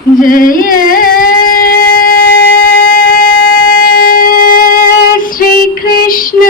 जय श्री कृष्ण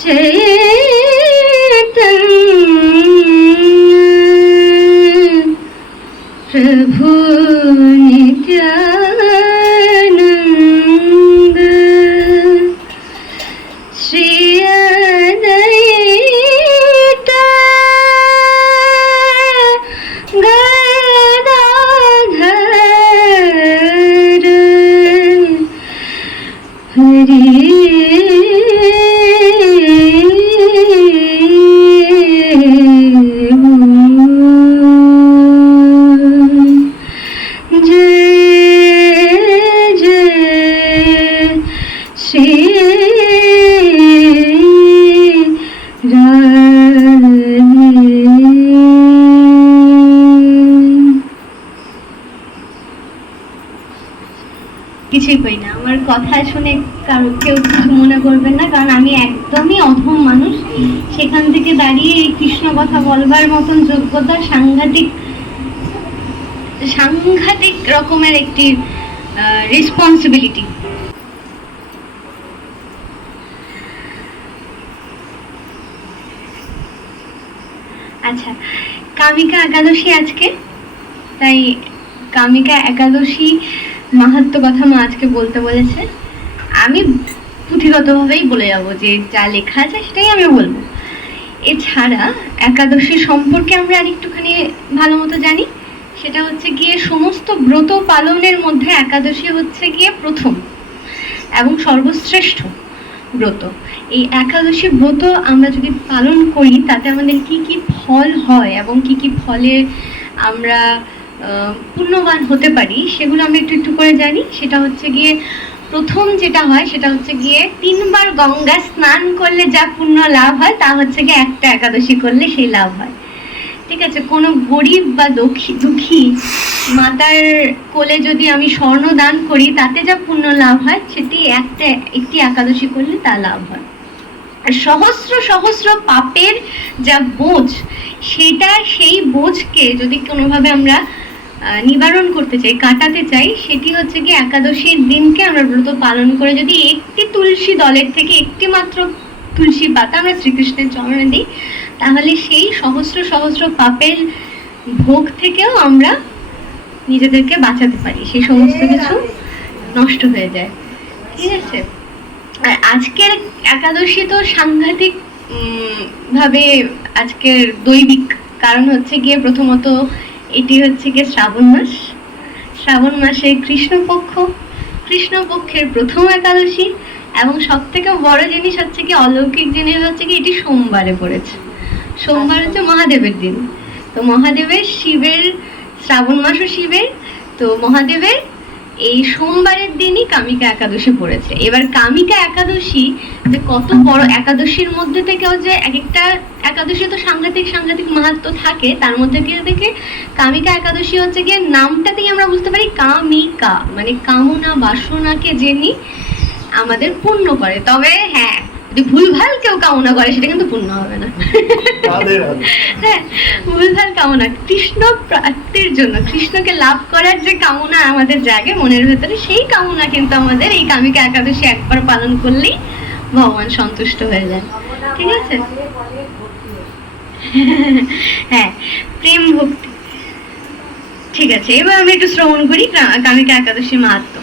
चैतन्य प्रभु नित्यानंद श्री अद्वैत गदाधर हरि কিছুই কই না। আমার কথা শুনে কেউ কিছু মনে করবেন না, কারণ আমি একদমই অধম মানুষ। সেখান থেকে দাঁড়িয়ে এই কৃষ্ণ কথা বলবার মতন যোগ্যতা সাংঘাতিক রকমের একটি রেসপন্সিবিলিটি। আচ্ছা, কামিকা একাদশী আজকে, তাই কামিকা একাদশী মাহাত্ম্য কথা মা আজকে বলতে বলেছে। আমি পুঁথিগতভাবেই বলে যাব, যে যা লেখা আছে সেটাই আমি বলবো। এছাড়া একাদশী সম্পর্কে আমরা আরেকটুখানি ভালো মতো জানি। সেটা হচ্ছে গিয়ে সমস্ত ব্রত পালনের মধ্যে একাদশী হচ্ছে গিয়ে প্রথম এবং সর্বশ্রেষ্ঠ ব্রত। এই একাদশী ব্রত আমরা যদি পালন করি তাতে আমাদের কি কি ফল হয় এবং কি কি ফলে আমরা পুণ্যবান হতে পারি সেগুলো আমরা একটু একটু করে জানি। সেটা হচ্ছে গিয়ে প্রথম যেটা হয় সেটা হচ্ছে গিয়ে 3 বার গঙ্গা স্নান করলে যা পুণ্য লাভ হয় তা হচ্ছে গিয়ে একটা একাদশী করলে সেই লাভ হয়। ঠিক আছে, কোনো গরিব বা দুঃখী মাতার কোলে যদি আমি স্বর্ণ দান করি তাতে যা পুণ্য লাভ হয় সেটি একটি একাদশী করলে তা লাভ হয়। আর সহস্র সহস্র পাপের যা বোঝ, সেই বোঝকে যদি কোনোভাবে আমরা নিবারণ করতে চাই, কাটাতে চাই, সেটি হচ্ছে কি একাদশীর দিনকে আমরা ব্রত পালন করে যদি একটি তুলসী দলের থেকে একটি মাত্র তুলসী পাতা আমরা শ্রীকৃষ্ণের চরণে দিই, তাহলে সেই সহস্র সহস্র পাপের ভোগ থেকেও আমরা নিজেদেরকে বাঁচাতে পারি, সেই সমস্ত কিছু নষ্ট হয়ে যায়। ঠিক আছে, আর আজকের একাদশী তো সাংঘাতিক ভাবে আজকের দৈবিক, কারণ হচ্ছে গিয়ে প্রথমত এটি হচ্ছে গিয়ে শ্রাবণ মাসে কৃষ্ণপক্ষের প্রথম একাদশী, এবং সব থেকে বড় জিনিস হচ্ছে কি অলৌকিক জিনিস হচ্ছে কি এটি সোমবারে পড়েছে। সোমবার হচ্ছে মহাদেবের দিন। তো মহাদেবের শিবের, শ্রাবণ মাসও শিবের, তো মহাদেবের এই সোমবারের দিনই কামিকা একাদশী পড়েছে। এবার কামিকা একাদশী যে কত বড়, একাদশীর মধ্যে থেকেও যে এক একটা একাদশী তো সাংঘাতিক মাহাত্ম্য থাকে, তার মধ্যে থেকে কামিকা একাদশী হচ্ছে গিয়ে নামটাতেই আমরা বুঝতে পারি কামিকা মানে কামনা বাসনাকে যিনি আমাদের পূর্ণ করে। তবে হ্যাঁ, যদি ভুলভাল কেউ কামনা করে সেটা কিন্তু পূর্ণ হবে না। হ্যাঁ, ভুলভাল কামনা, কৃষ্ণ প্রাপ্তির জন্য, কৃষ্ণকে লাভ করার যে কামনা আমাদের জাগে মনের ভেতরে, সেই কামনা কিন্তু আমাদের এই কামিকা একাদশী একবার পালন করলেই ভগবান সন্তুষ্ট হয়ে যায়। ঠিক আছে, হ্যাঁ, প্রেম ভক্তি। ঠিক আছে, এবার আমি একটু শ্রবণ করি কামিকা একাদশী মাহাত্ম্য।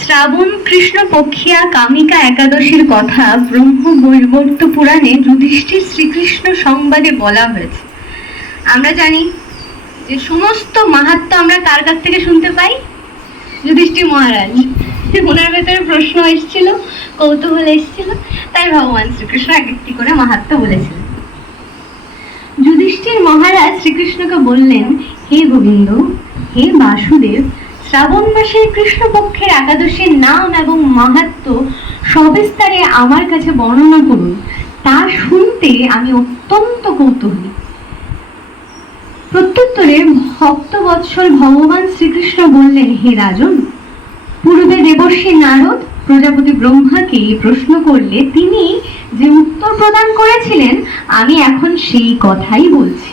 শ্রাবণ কৃষ্ণ পক্ষিয়া কামিকা একাদশীর কথা ব্রহ্মবৈবর্ত পুরাণে যুধিষ্ঠির শ্রীকৃষ্ণ সংবাদে বলা হয়েছে। আমরা জানি যে সমস্ত মাহাত্ম্য আমরা কার কাছ থেকে শুনতে পাই? যুধিষ্ঠির মহারাজ। ওনার ভেতরে প্রশ্ন এসেছিল, কৌতূহল এসেছিল, তাই ভগবান শ্রীকৃষ্ণ এক একটি করে মাহাত্ম্য বলেছিলেন। যুধিষ্ঠির মহারাজ শ্রীকৃষ্ণকে বললেন, হে গোবিন্দ, হে বাসুদেব, শ্রাবণ মাসের কৃষ্ণপক্ষের একাদশীর নাম এবং মাহাত্ম্য সবিস্তারে আমার কাছে বর্ণনা করুন, তা শুনতে আমি অত্যন্ত কৌতূহলী। প্রত্যুত্তরে ভক্তবৎসল ভগবান শ্রীকৃষ্ণ বললেন, হে রাজন, পূর্বে দেবর্ষি নারদ প্রজাপতি ব্রহ্মাকে প্রশ্ন করলে তিনি যে উত্তর প্রদান করেছিলেন আমি এখন সেই কথাই বলছি।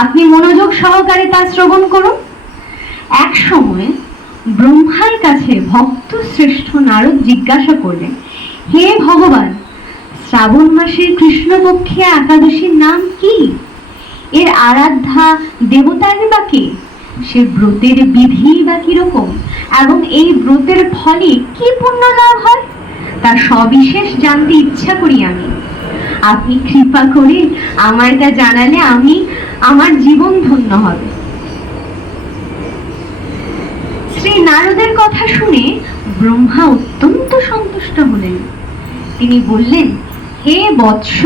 আপনি মনোযোগ সহকারে তা শ্রবণ করুন। এক সময় ব্রহ্মার কাছে ভক্ত শ্রেষ্ঠ নারদ জিজ্ঞাসা করলেন, হে ভগবান, শ্রাবণ মাসের কৃষ্ণপক্ষে একাদশীর নাম কি? এর আরাধ্যা দেবতারই বা কে? সে ব্রতের বিধি বা কিরকম, এবং এই ব্রতের ফলে কি পুণ্য লাভ হয়, তা সবিশেষ জানতে ইচ্ছা করি আমি। আপনি কৃপা করে আমায় তা জানালে আমার জীবন ধন্য হবে। শ্রী নারদের কথা শুনে ব্রহ্মা অত্যন্ত সন্তুষ্ট হলেন। তিনি বললেন, হে বৎস,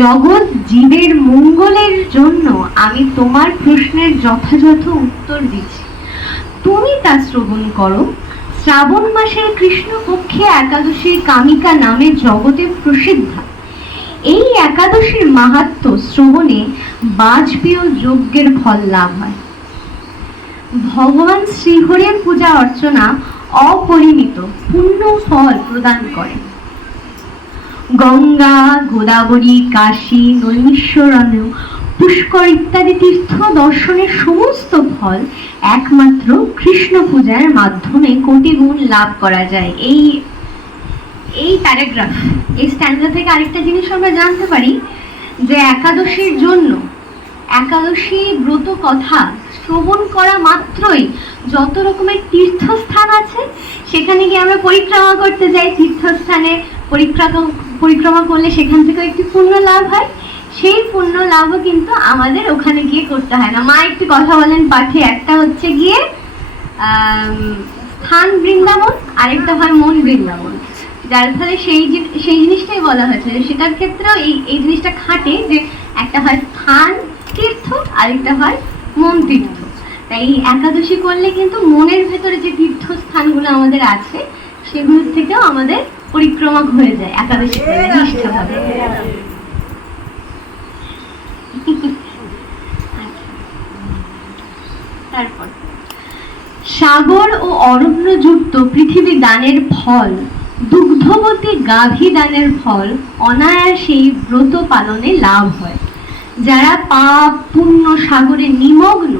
জগৎ জীবের মঙ্গলের জন্য আমি তোমার প্রশ্নের যথাযথ উত্তর দিচ্ছি, তুমি তা শ্রবণ করো। শ্রাবণ মাসের কৃষ্ণপক্ষে একাদশী কামিকা নামে জগতে প্রসিদ্ধা। এই একাদশীর মাহাত্ম্য শ্রবণে বাজপেয় যজ্ঞের ফল লাভ হয়। ভগবান শ্রীহরির পূজা অর্চনা অপরিমিত পুণ্য ফল প্রদান করে। গঙ্গা, গোদাবরী, কাশী, নৈমিষারণ্য, পুষ্কর ইত্যাদি তীর্থ দর্শনের সমস্ত ফল একমাত্র কৃষ্ণ পূজার মাধ্যমে কোটি গুণ লাভ করা যায়। এই প্যারাগ্রাফ, এই স্ট্যান্ডা থেকে আরেকটা জিনিস আমরা জানতে পারি যে একাদশীর জন্য, একাদশী ব্রত কথা শ্রবণ করা মাত্রই যত রকমের তীর্থস্থান আছে সেখানে গিয়ে আমরা পরিক্রমা করতে যাই। তীর্থস্থানে পরিক্রমা করলে সেখান থেকে একটি পুণ্য লাভ হয়। সেই পুণ্য লাভও কিন্তু আমাদের ওখানে গিয়ে করতে হয় না। মা একটি কথা বলেন পাঠে, একটা হচ্ছে গিয়ে স্থান বৃন্দাবন, আরেকটা হয় মন বৃন্দাবন। যার ফলে সেই জিনিসটাই বলা হয়েছে যে সেটার ক্ষেত্রেও এই জিনিসটা খাটে যে একটা হয় স্থান তীর্থ, আরেকটা হয় মন তীর্থ। তাই একাদশী করলে কিন্তু মনের ভেতরে যে তীর্থস্থানগুলো আমাদের আছে সেগুলোর থেকেও আমাদের পরিক্রমা হয়ে যায় একাদশী করলে নিষ্ঠাভাবে। তারপর সাগর ও অরণ্য যুক্ত পৃথিবী দানের ফল, দুগ্ধবতী গাভী দানের ফল অনায়াসেই ব্রত পালনে লাভ হয়। যারা পাপ পুণ্য সাগরে নিমগ্ন,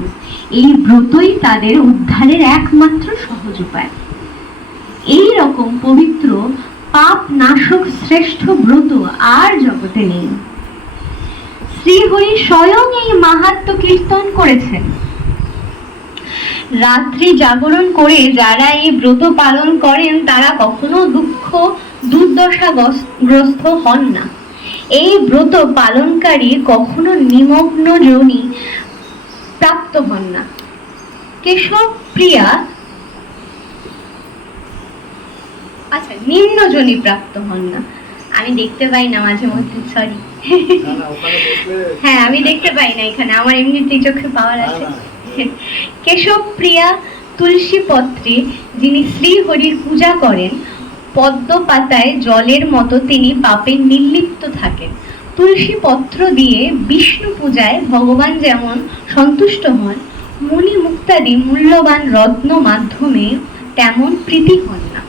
এই ব্রতই তাদের উদ্ধারের একমাত্র সহজ উপায়। এই রকম পবিত্র পাপ নাশক শ্রেষ্ঠ ব্রত আর জগতে নেই। শ্রীহরি স্বয়ং এই মাহাত্ম্য কীর্তন করেছেন। রাত্রি জাগরণ করে যারা এই ব্রত পালন করেন তারা কখনো দুঃখ দুর্দশাগ্রস্ত হন না। এই ব্রত পালনকারী কখনো নিমগ্ন যোনি প্রাপ্ত হন না। কেশব প্রিয়া, আচ্ছা, নিম্ন যোনি প্রাপ্ত হন না। আমি দেখতে পাই না মাঝে মধ্যে, সরি। হ্যাঁ, আমি দেখতে পাই না এখানে, আমার এমনিতেই চোখে পাওয়ার আছে। কেশব প্রিয়া তুলসী পত্রে যিনি শ্রীহরির পূজা করেন, পদ্ম পাতায় জলের মতো তিনি পাপে নির্লিপ্ত থাকেন। তুলসী পত্র দিয়ে বিষ্ণু পূজায় ভগবান যেমন সন্তুষ্ট হন, মণি মুক্তাদি মূল্যবান রত্ন মাধ্যমে তেমন প্রীতি হন না।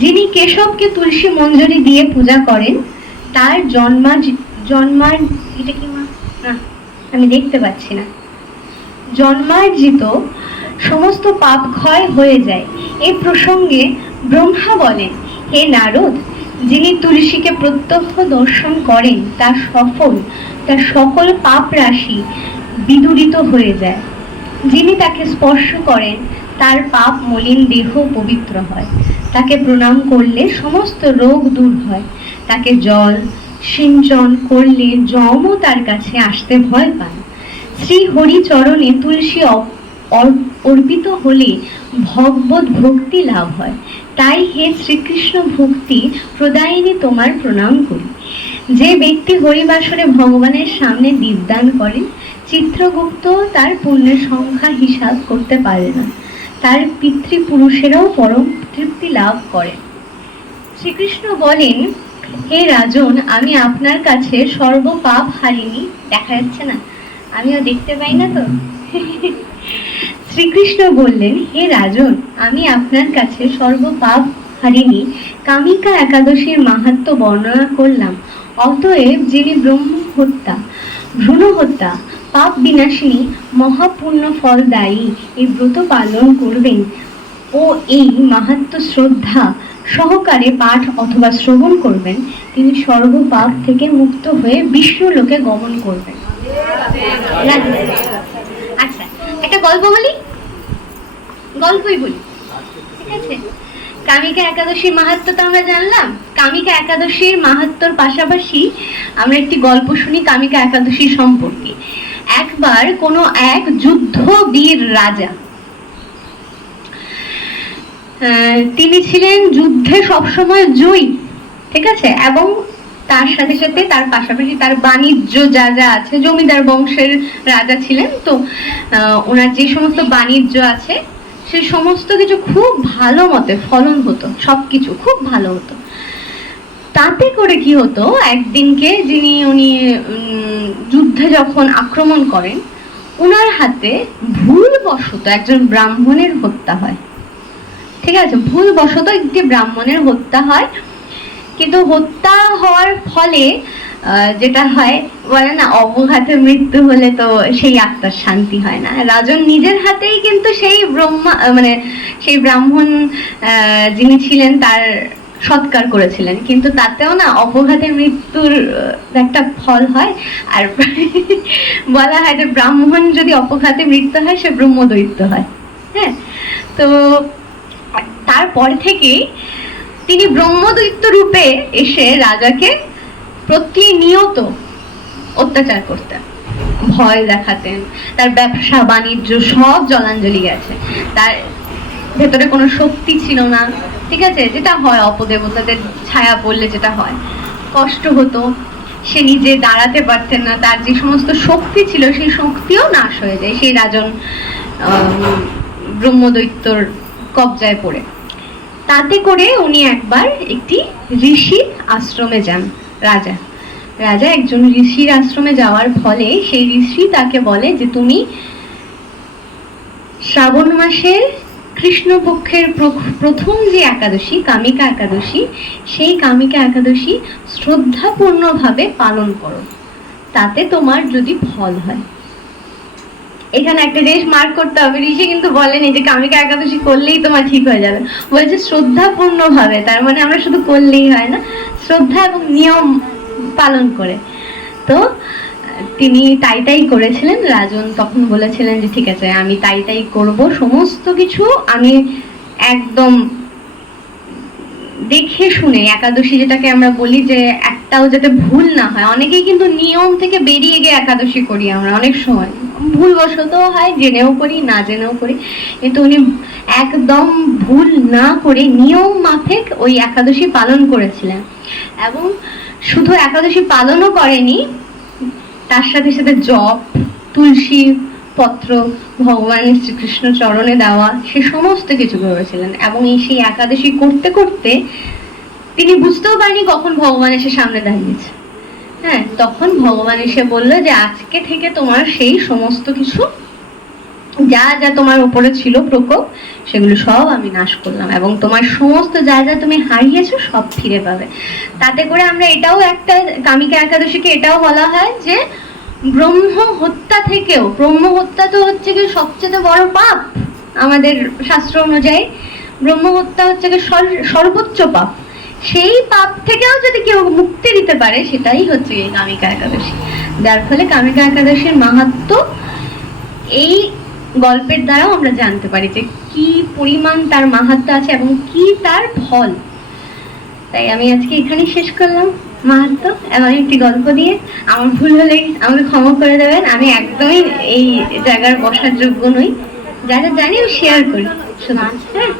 যিনি কেশবকে তুলসী মঞ্জরি দিয়ে পূজা করেন তার এটা কি মা? না, আমি দেখতে পাচ্ছি না। জন্মার্জিত সমস্ত পাপ ক্ষয় হয়ে যায়। এই প্রসঙ্গে ব্রহ্মা বলেন, হে নারদ, যিনি তুলসীকে প্রত্যক্ষ দর্শন করেন তার সকল পাপ রাশি বিদূরিত হয়ে যায়। যিনি তাকে স্পর্শ করেন তার পাপ মলিন দেহ পবিত্র হয়। তাকে প্রণাম করলে সমস্ত রোগ দূর হয়। তাকে জল সিঞ্চন করলে যমও তার কাছে আসতে ভয় পায়। শ্রী হরি চরণে তুলসী অর্পিত হলে ভগবত ভক্তি লাভ হয়। তাই হে শ্রীকৃষ্ণ ভক্তি প্রদায়িনী, তোমার প্রণাম করি। যে ব্যক্তি হরিবাসরে ভগবানের সামনে দীপদান করে, চিত্রগুপ্ত তার পুণ্যের সংখ্যা হিসাব করতে পারে না। তার পিতৃপুরুষেরাও পরম তৃপ্তি লাভ করে। শ্রীকৃষ্ণ বলেন, হে রাজন, আমি আপনার কাছে সর্বপাপ হারিনি। দেখা যাচ্ছে না, আমিও দেখতে পাই না তো। শ্রীকৃষ্ণ বললেন, হে রাজন, আমি আপনার কাছে সর্বপাপ হারিনি কামিকা একাদশীর মাহাত্ম্য বর্ণনা করলাম। অতএব যিনি ব্রহ্ম হত্যা, ভ্রূণ হত্যা, পাপ বিনাশিনী মহাপুণ্য ফলদায়ী এই ব্রত পালন করবেন ও এই মাহাত্ম্য শ্রদ্ধা সহকারে পাঠ অথবা শ্রবণ করবেন, তিনি সর্বপাপ থেকে মুক্ত হয়ে বিষ্ণু লোকে গমন করবেন। আচ্ছা, একটা গল্প বলি, গল্পই বলি, ঠিক আছে? কামিকা একাদশীর মাহাত্ম্য তো আমরা জানলাম। কামিকা একাদশীর মাহাত্ম্যর পাশাপাশি আমরা একটি গল্প শুনি কামিকা একাদশী সম্পর্কে। একবার কোনো এক যুদ্ধবীর রাজা, তিনি ছিলেন যুদ্ধে সবসময় জয়ী, ঠিক আছে, এবং তার সাথে সাথে তার পাশাপাশি তার বাণিজ্য যা যা আছে, জমিদার বংশের রাজা ছিলেন, তো ওনার যে সমস্ত বাণিজ্য আছে সে সমস্ত কিছু খুব ভালো মতে ফলন হতো, সবকিছু খুব ভালো হতো। তাতে করে কি হতো, একদিনকে উনি যুদ্ধে যখন আক্রমণ করেন, ওনার হাতে ভুলবশত একজন ব্রাহ্মণের হত্যা হয়, ঠিক আছে, ভুলবশত একটি ব্রাহ্মণের হত্যা হয়। কিন্তু হত্যা হওয়ার ফলে যেটা হয়, বলে না অবঘাতে মৃত্যু হলে তো সেই আত্মার শান্তি হয় না। রাজন নিজের হাতেই কিন্তু সেই সেই ব্রাহ্মণ যিনি ছিলেন তার সৎকার করেছিলেন, কিন্তু তাতেও না অপঘাতে মৃত্যুর একটা ফল হয়। আর বলা হয় যে ব্রাহ্মণ যদি অপঘাতে মৃত্যু হয় সে ব্রহ্মদৈত্য হয়। হ্যাঁ, তো তারপর থেকে তিনি ব্রহ্মদৈত্য রূপে এসে রাজাকে প্রতিনিয়ত অত্যাচার করতেন, ভয় দেখাতেন। তার ব্যবসা বাণিজ্য সব জলাঞ্জলি গেছে, তার ভেতরে কোনো শক্তি ছিল না, ঠিক আছে, যেটা হয় অপদেবতাদের ছায়া পড়লে যেটা হয়, কষ্ট হতো, সে নিজে দাঁড়াতে পারতেন না, তার যে সমস্ত শক্তি ছিল সেই শক্তিও নাশ হয়ে যায় সেই রাজন ব্রহ্মদৈত্যর কবজায় পড়ে। তাতে করে উনি একবার একটি ঋষির আশ্রমে যান। রাজা একজন ঋষির আশ্রমে যাওয়ার ফলে সেই ঋষি তাকে বলে যে তুমি শ্রাবণ মাসের কৃষ্ণপক্ষের প্রথম যে একাদশী কামিকা একাদশী, সেই কামিকা একাদশী শ্রদ্ধাপূর্ণভাবে পালন করো, তাতে তোমার যদি ফল হয়। এখানে একটা জিনিস মার্ক করতে হবে, ঋষি কিন্তু বলেনি যে কামিকা একাদশী করলেই তোমার ঠিক হয়ে যাবে, বলছে শ্রদ্ধাপূর্ণ ভাবে। তার মানে আমরা শুধু করলেই হয় না, শ্রদ্ধা এবং নিয়ম পালন করে। তো তিনি তাই করেছিলেন। রাজন তখন বলেছিলেন যে ঠিক আছে, আমি তাই করব, সমস্ত কিছু আমি একদম দেখে শুনে, একাদশী যেটাকে আমরা বলি যে একটাও যাতে ভুল না হয়। অনেকেই কিন্তু নিয়ম থেকে বেরিয়ে গিয়ে একাদশী করি আমরা, অনেক সময় ভুলবশত হয়, জেনেও করি না জেনেও করি, কিন্তু উনি একদম ভুল না করে নিয়ম মাফিক ওই একাদশী পালন করেছিলেন। এবং শুধু একাদশী পালনও করেনি, তার সাথে সাথে জপ, তুলসী পত্র, ভগবান শ্রীকৃষ্ণ চরণে দেওয়া, সে সমস্ত কিছু করেছিলেন। এবং সেই একাদশী করতে করতে তিনি বুঝতেও পারেনি কখন ভগবান এসে সামনে দাঁড়িয়েছে। হ্যাঁ, তখন ভগবান এসে বলল যে আজকে থেকে তোমার সেই সমস্ত কিছু যা যা তোমার উপরে ছিল প্রকোপ, সেগুলো সব আমি নাশ করলাম, এবং তোমার সমস্ত যা যা তুমি হারিয়েছো সব ফিরে পাবে। তাতে করে আমরা এটাও একটা কামিকা একাদশীকে এটাও বলা হয় যে ব্রহ্ম হত্যা থেকেও, ব্রহ্ম হত্যা তো হচ্ছে কি সবচেয়ে বড় পাপ আমাদের শাস্ত্র অনুযায়ী, ব্রহ্ম হত্যা হচ্ছে কি সর্বোচ্চ পাপ, সেই পাপ থেকেও যদি কেউ মুক্তি দিতে পারে সেটাই হচ্ছে এই কামিকা একাদশী। যার ফলে কামিকা একাদশীর মাহাত্ম্য এই গল্পের দ্বারাও আমরা জানতে পারি যে কি পরিমাণ তার মাহাত্ম্য আছে এবং কি তার ফল। তাই আমি আজকে এখানেই শেষ করলাম মাহাত্ম্য এবং একটি গল্প দিয়ে। আমার ভুল হলে আমাকে ক্ষমা করে দেবেন, আমি একদমই এই জায়গার বসার যোগ্য নই, যা যা জানি শেয়ার করি শুধু। হ্যাঁ।